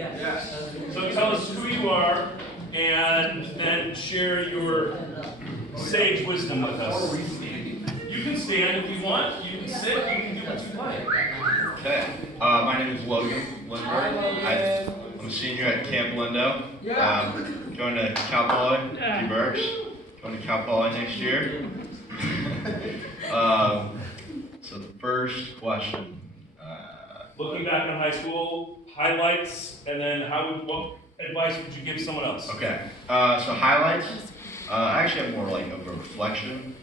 Yes. So tell us who you are and then share your sage wisdom with us. You can stand if you want, you can sit, you can do what you like. Okay, my name is Logan Lindbergh. I'm a senior at Camp Lindo. Going to Cal Poly, D. Berks. Going to Cal Poly next year. So the first question. Looking back on high school, highlights, and then what advice would you give someone else? Okay, so highlights. I actually have more like of a reflection.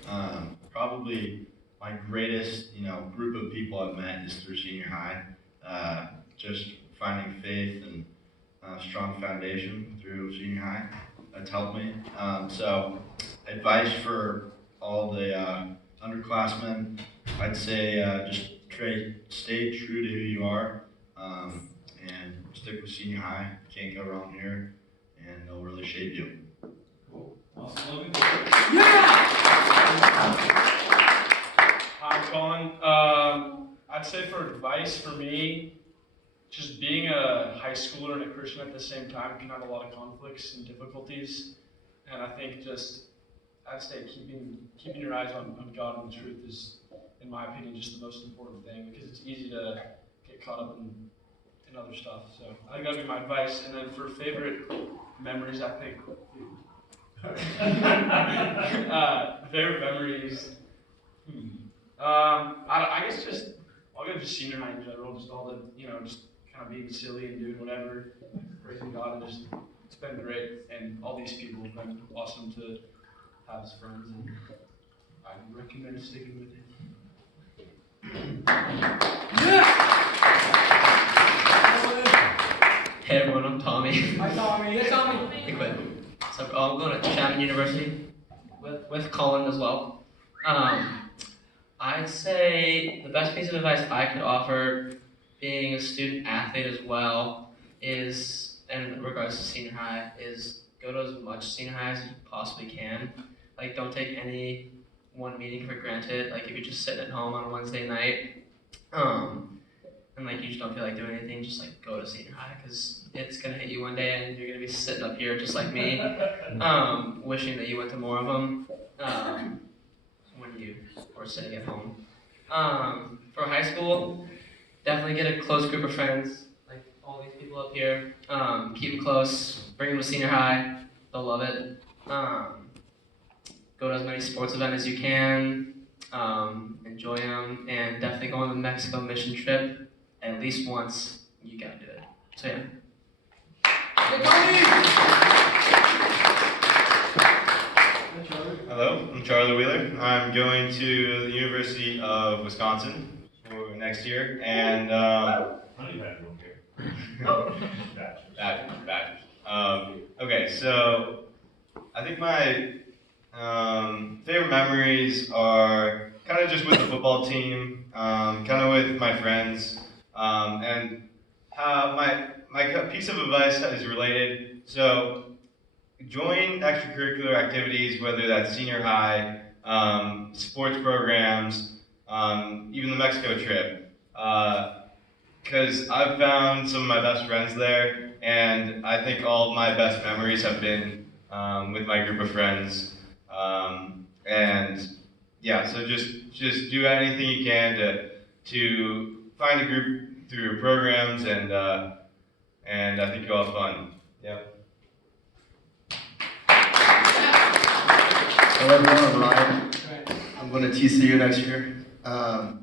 Probably my greatest, group of people I've met is through senior high. Just finding faith and strong foundation through senior high. That's helped me. So advice for all the underclassmen, I'd say just stay true to who you are, and stick with senior high. Can't go wrong here, and they'll really shape you. Cool. Awesome. Logan. Yeah! Hi, Colin. I'd say for advice for me, just being a high schooler and a Christian at the same time can have a lot of conflicts and difficulties. And I think I'd say keeping your eyes on God and the truth is, in my opinion, just the most important thing, because it's easy to get caught up in other stuff. So I think that'd be my advice. And then for favorite memories, I think favorite memories. I guess I'll go just senior high in general, just all the just kind of being silly and doing whatever, praising God, and it's been great. And all these people have been awesome to have as friends, and I recommend sticking with it. Hey everyone, I'm Tommy. Hi Tommy. Yeah, Tommy. Hey, quit. So I'm going to Chapman University with Colin as well. I'd say the best piece of advice I could offer, being a student athlete as well, is, in regards to senior high, is go to as much senior high as you possibly can. Like, don't take any one meeting for granted. Like, if you're just sitting at home on a Wednesday night, and like you just don't feel like doing anything, just like go to senior high, because it's gonna hit you one day and you're gonna be sitting up here just like me, wishing that you went to more of them when you were sitting at home. For high school, definitely get a close group of friends, like all these people up here. Keep them close, bring them to senior high, they'll love it. Go to as many sports events as you can, enjoy them, and definitely go on the Mexico mission trip at least once. You gotta do it. So yeah. Hello, I'm Charlie Wheeler. I'm going to the University of Wisconsin for next year, and bachelor's. Okay, so I think my favorite memories are kind of just with the football team, kind of with my friends, and my piece of advice is related. So join extracurricular activities, whether that's senior high, sports programs, even the Mexico trip, because I've found some of my best friends there, and I think all of my best memories have been with my group of friends. And yeah, so just do anything you can to find a group through your programs, and I think you'll have fun. Yeah. Hello everyone, I'm Ryan. I'm going to TCU next year. I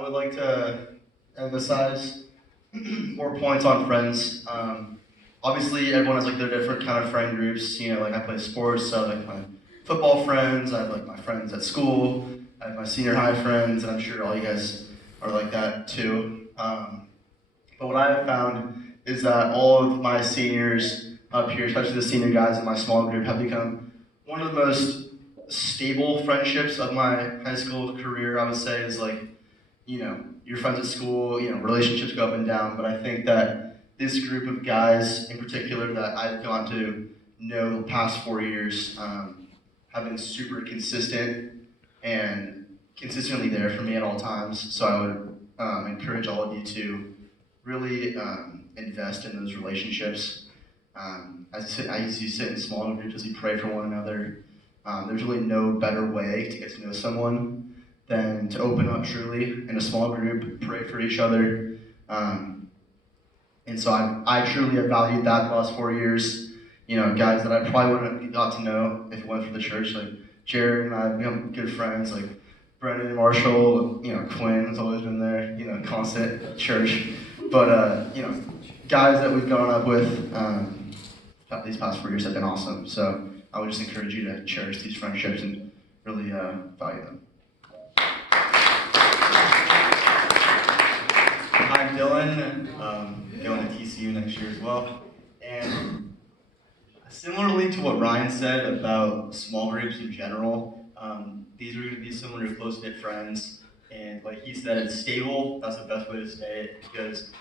would like to emphasize more points on friends. Obviously, everyone has like their different kind of friend groups. Like I play sports, so I have like my football friends. I have like my friends at school. I have my senior high friends, and I'm sure all you guys are like that too. But what I have found is that all of my seniors up here, especially the senior guys in my small group, have become one of the most stable friendships of my high school career. I would say is like, your friends at school, relationships go up and down, but I think that this group of guys in particular that I've gotten to know the past 4 years have been super consistent and consistently there for me at all times. So I would encourage all of you to really invest in those relationships. As you sit in small groups, as you pray for one another, there's really no better way to get to know someone than to open up truly in a small group, pray for each other. And so I truly have valued that the last 4 years. You know, guys that I probably wouldn't have got to know if it went for the church, like Jared and I have become good friends, like Brendan and Marshall, you know, Quinn has always been there, you know, constant at church. But, you know, guys that we've grown up with these past 4 years have been awesome. So I would just encourage you to cherish these friendships and really value them. I'm Dylan, going to TCU next year as well. And similarly to what Ryan said about small groups in general, these are going to be similar to close-knit friends. And like he said, it's stable. That's the best way to say it, because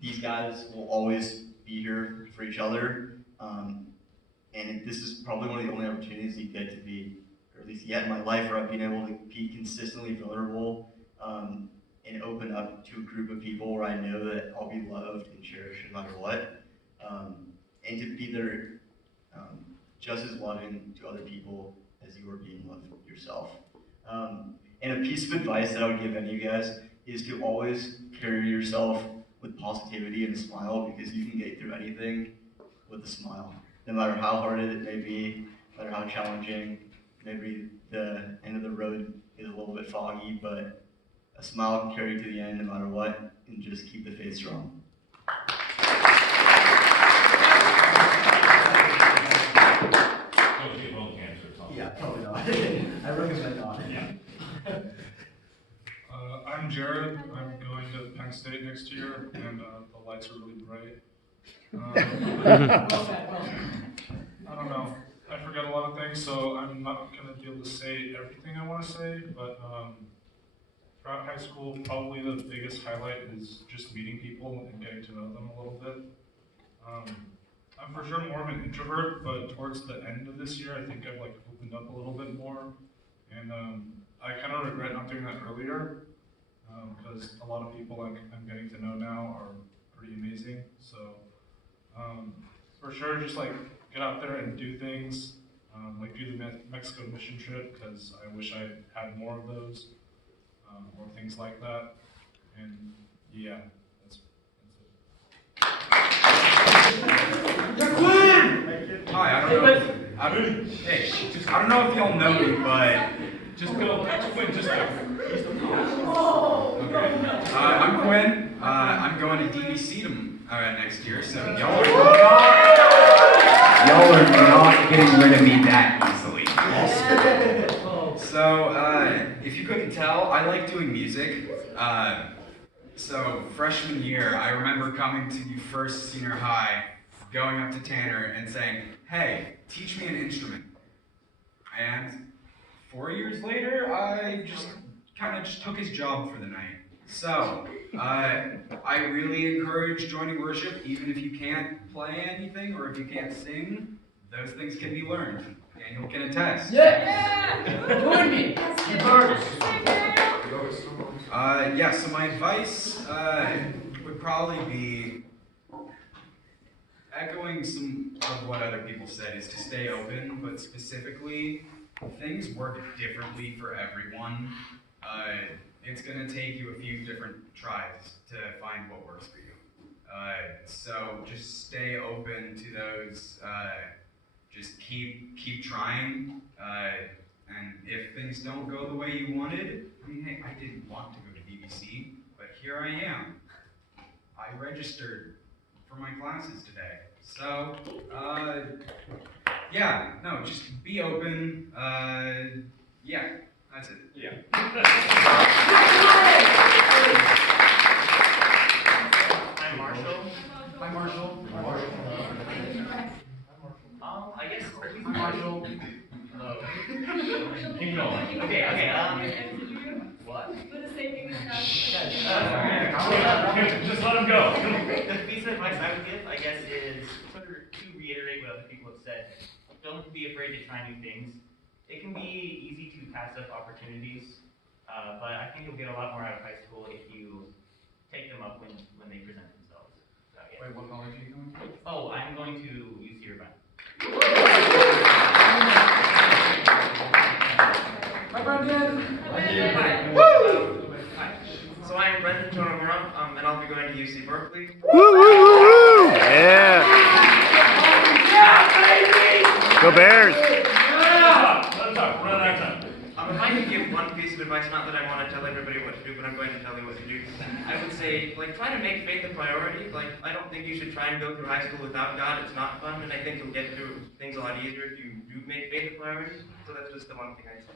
these guys will always be here for each other. And this is probably one of the only opportunities you get to be, or at least yet in my life, where I've been able to be consistently vulnerable and open up to a group of people where I know that I'll be loved and cherished no matter what. And to be there just as loving to other people as you are being loved yourself. And a piece of advice that I would give any of you guys is to always carry yourself with positivity and a smile, because you can get through anything with a smile. No matter how hard it may be, no matter how challenging, maybe the end of the road is a little bit foggy, but a smile can carry you to the end no matter what, and just keep the faith strong. Don't get lung cancer, Tom. Yeah, probably not. I recommend not. Yeah. I'm Jared. I'm going to Penn State next year, and the lights are really bright. I don't know. I forget a lot of things, so I'm not going to be able to say everything I want to say, but throughout high school, probably the biggest highlight is just meeting people and getting to know them a little bit. I'm for sure more of an introvert, but towards the end of this year, I think I've like opened up a little bit more, and I kind of regret not doing that earlier, because a lot of people I'm getting to know now are pretty amazing. So for sure, just like get out there and do things, like do the Mexico mission trip, because I wish I had more of those, or things like that. And yeah, that's it. Hi, I don't know if y'all know me, but Just go, Quinn, just go. okay. I'm Quinn. I'm going to DVC next year, so y'all are not getting rid of me that easily. So, if you couldn't tell, I like doing music. So freshman year, I remember coming to first senior high, going up to Tanner and saying, "Hey, teach me an instrument." And 4 years later, I just kind of took his job for the night. So, I really encourage joining worship, even if you can't play anything or if you can't sing. Those things can be learned. Daniel can attest. Join me. Yeah, so my advice would probably be echoing some of what other people said, is to stay open, but specifically, things work differently for everyone. It's going to take you a few different tries to find what works for you. So just stay open to those, just keep trying, and if things don't go the way you wanted, I mean, hey, I didn't want to go to DVC, but here I am. I registered for my classes today. So, yeah, no, just be open. Yeah, that's it. Yeah. I'm Marshall. Hi, Marshall. I guess. Hi, Marshall. Hello. Keep going. Okay. What? Just let him go. The piece of advice I would give, I guess, is sort of to reiterate what other people have said. Don't be afraid to try new things. It can be easy to pass up opportunities, but I think you'll get a lot more out of high school if you take them up when they present themselves. So Wait, what college are you going to? Oh, I'm going to UC Irvine. Bye, Brendan. Hi. So I'm Brendan Tonomura, and I'll be going to UC Berkeley. Yeah. Go Bears. Let's talk, run out of time. If I could give one piece of advice, not that I want to tell everybody what to do, but I'm going to tell you what to do, I would say, like, try to make faith a priority. Like, I don't think you should try and go through high school without God. It's not fun, and I think you'll get through things a lot easier if you do make faith a priority. So that's just the one thing I'd say.